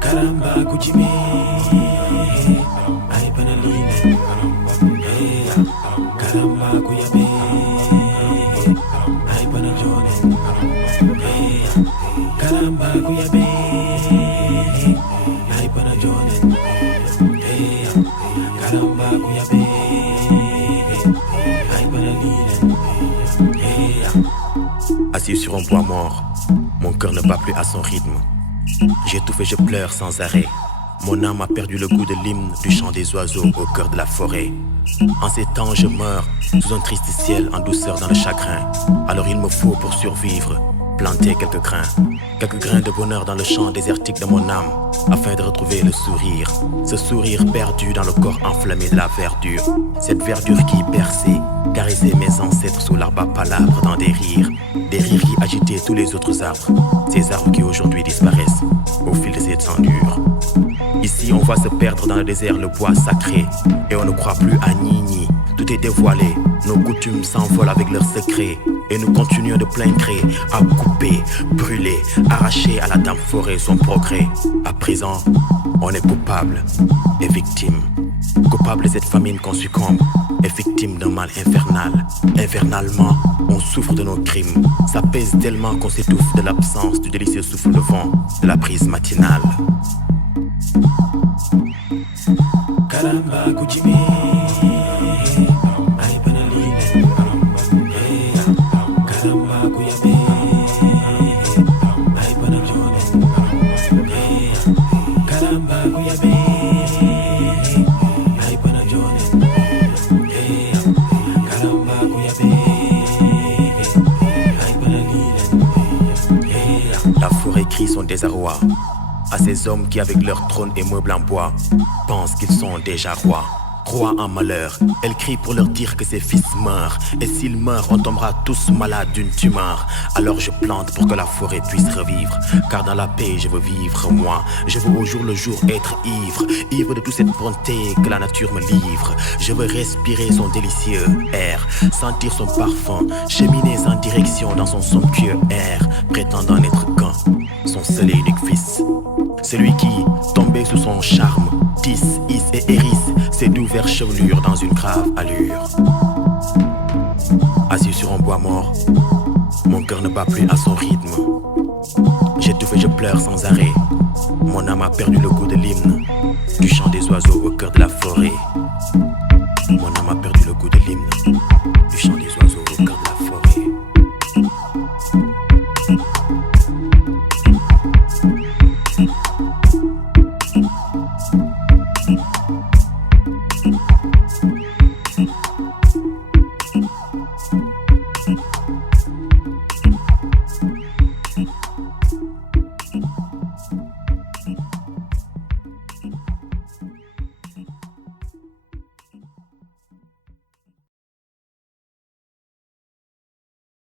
Caramba, Gucci, ay panalina, caramba, Guyabe, ay panajone, caramba, Guyabe, ay panajone, caramba, Guyabe, ay panalina. Assis sur un bois mort, mon cœur ne bat plus à son rythme. J'étouffe et je pleure sans arrêt. Mon âme a perdu le goût de l'hymne du chant des oiseaux au cœur de la forêt. En ces temps je meurs sous un triste ciel en douceur dans le chagrin. Alors il me faut pour survivre planter quelques grains de bonheur dans le champ désertique de mon âme, afin de retrouver le sourire, ce sourire perdu dans le corps enflammé de la verdure. Cette verdure qui perçait, caressait mes ancêtres sous l'arbre à palabres dans des rires qui agitaient tous les autres arbres, ces arbres qui aujourd'hui disparaissent au fil de cette cendure. Ici on va se perdre dans le désert, le bois sacré, et on ne croit plus à ni. Tout est dévoilé, nos coutumes s'envolent avec leurs secrets, et nous continuons de plein gré à couper, brûler, arracher à la dame forêt son progrès. À présent, on est coupable et victime. Coupable de cette famine qu'on succombe, et victime d'un mal infernal. Infernalement, on souffre de nos crimes. Ça pèse tellement qu'on s'étouffe de l'absence du délicieux souffle de vent de la brise matinale. Caramba, Gucci, ay panalina, caramba, Guyabe, ay panajone, caramba, Guyabe, ay panajone, caramba, Guyabe, ay panalina. La forêt crie son désarroi à ces hommes qui, avec leur trône et meubles en bois, pensent qu'ils sont déjà rois. Rois en malheur, elle crie pour leur dire que ses fils meurent. Et s'ils meurent, on tombera tous malades d'une tumeur. Alors je plante pour que la forêt puisse revivre, car dans la paix je veux vivre, moi. Je veux au jour le jour être ivre de toute cette bonté que la nature me livre. Je veux respirer son délicieux air, sentir son parfum, cheminer sans direction dans son somptueux air, prétendant n'être qu'un, son seul et unique fils. Celui qui, tombé sous son charme, tisse, hisse et hérisse ses doux vers chevelures dans une grave allure. Assis sur un bois mort, mon cœur ne bat plus à son rythme. J'étouffe et je pleure sans arrêt. Mon âme a perdu le goût de l'hymne du chant des oiseaux au cœur de la forêt.